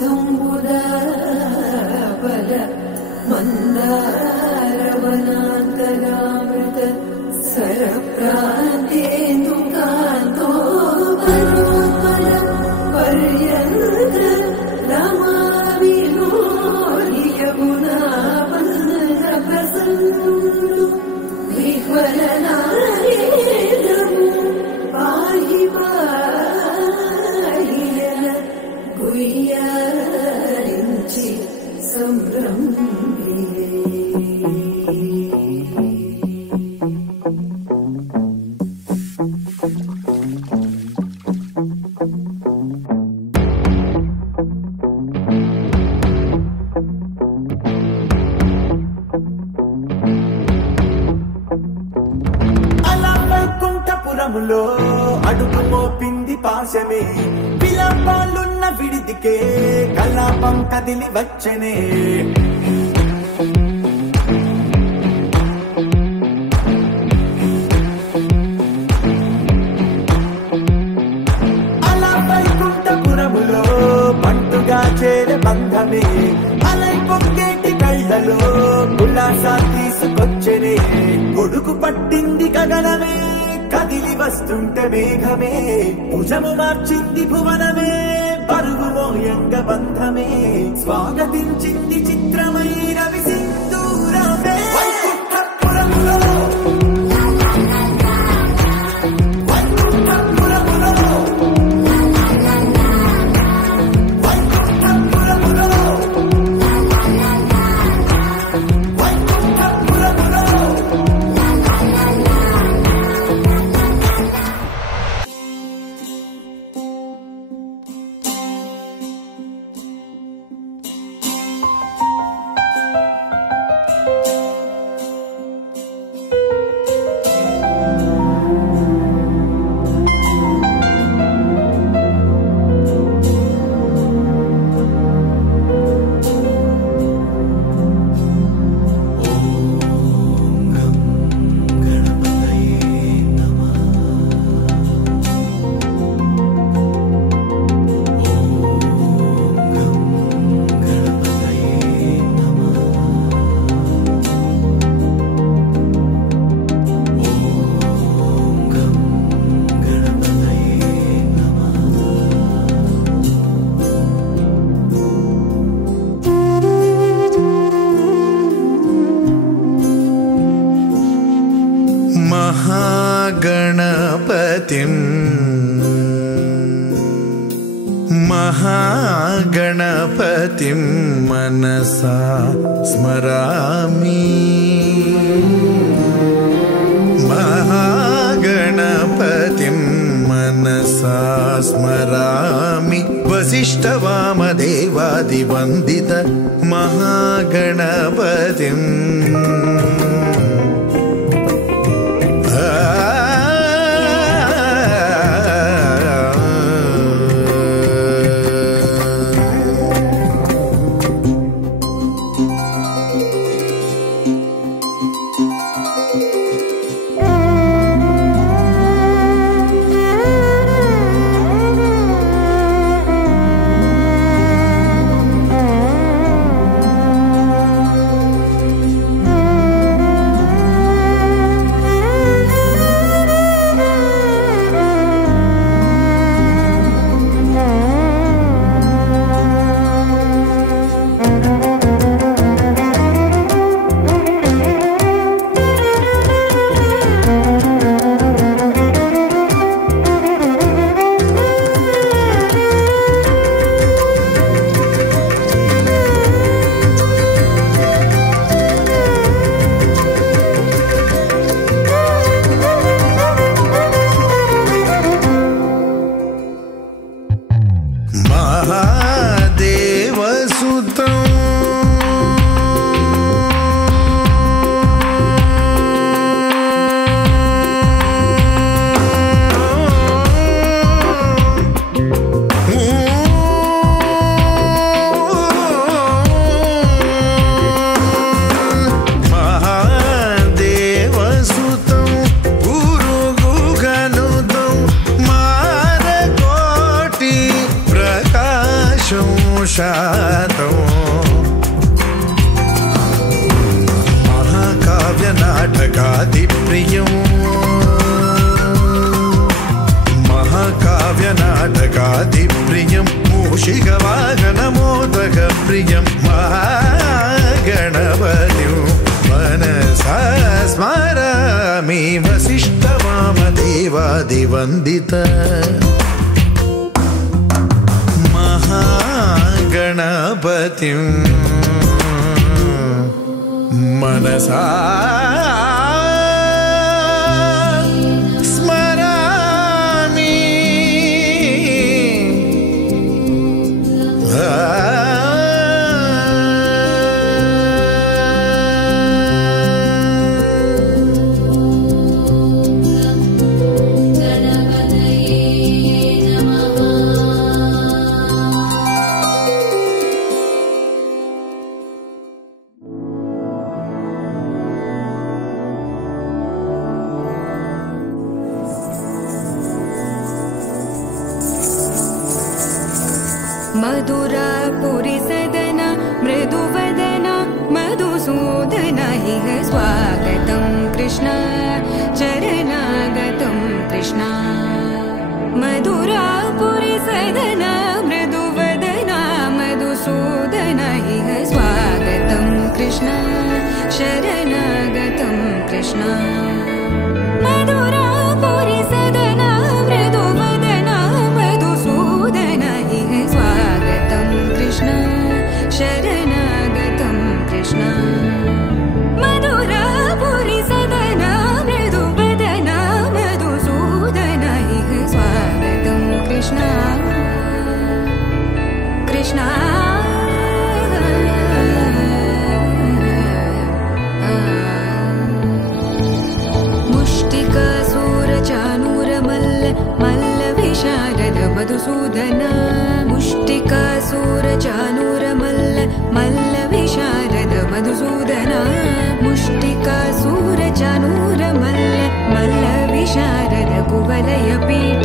मधुम्बुदबल मन्दारवनान्तरामृत सरप्रान्तेन्दुकान्तो मनोबल पर्यन्त रमाविलोलि यमुना वन्दप्रसन्नु विह्वलनारेन्द्रमु पाहि पाहियन गुह्यारिञ्चि संभ्रम्ये అడుగు మోపింది పాశమే విలాపాలున్న విడిదికే కలాపం కదిలి వచ్చనే అలా వైకుంఠపురములో పంటుగా చేరే బంధమే అలై పొంగేటి కళ్ళలో ఉల్లాసా తీసుకొచ్చనే కొడుకు పట్టింది గగనమే కదిలి వస్తుంటే మేఘమే భుజము మార్చింది భువనమే పరుగు మోయంగ బంధమే స్వాగతించింది చిత్రమైన విసింధూరమే వైకుంఠపురములో महागणपतिं मनसा स्मरामि महागणपतिं मनसा स्मरामि वसिष्ठवामदेवादिवन्दित महागणपतिम् సుఖ్యాతం మహాకావ్య నాటకాది ప్రియం మహాకావ్య నాటకాది ప్రియం మూషిక వాహన మోదక ప్రియం మహాగణపతిం మనసా స్మరామి వసిష్ఠ వామదేవాదివందిత మహాగణపతిం మనసా స్మరామి मधुरापुरी सदन मृदुवदन मधुसूदन इह स्वागतं कृष्ण चरणागतं कृष्ण मधुरापुरी सदन मृदुवदन मधुसूदन इह स्वागतं कृष्ण शरणागतं कृष्ण मधुरापुरी सदन मृदुवदन मधुसूदन इह स्वागतं कृष्ण शरणागतं कृष्ण मधुरापुरी सदन मृदुवदन मधुसूदन इह स्वागतं कृष्ण कृष्ण मुष्टिकासूरचानूरमल्ल मल्लविशारद मधुसूदन मुष्टिकासूरचानूरमल्ल मल्लविशारद मधुसूदन मुष्टिकासूरचानूरमल्ल मल्लविशारद कुवलयपीठ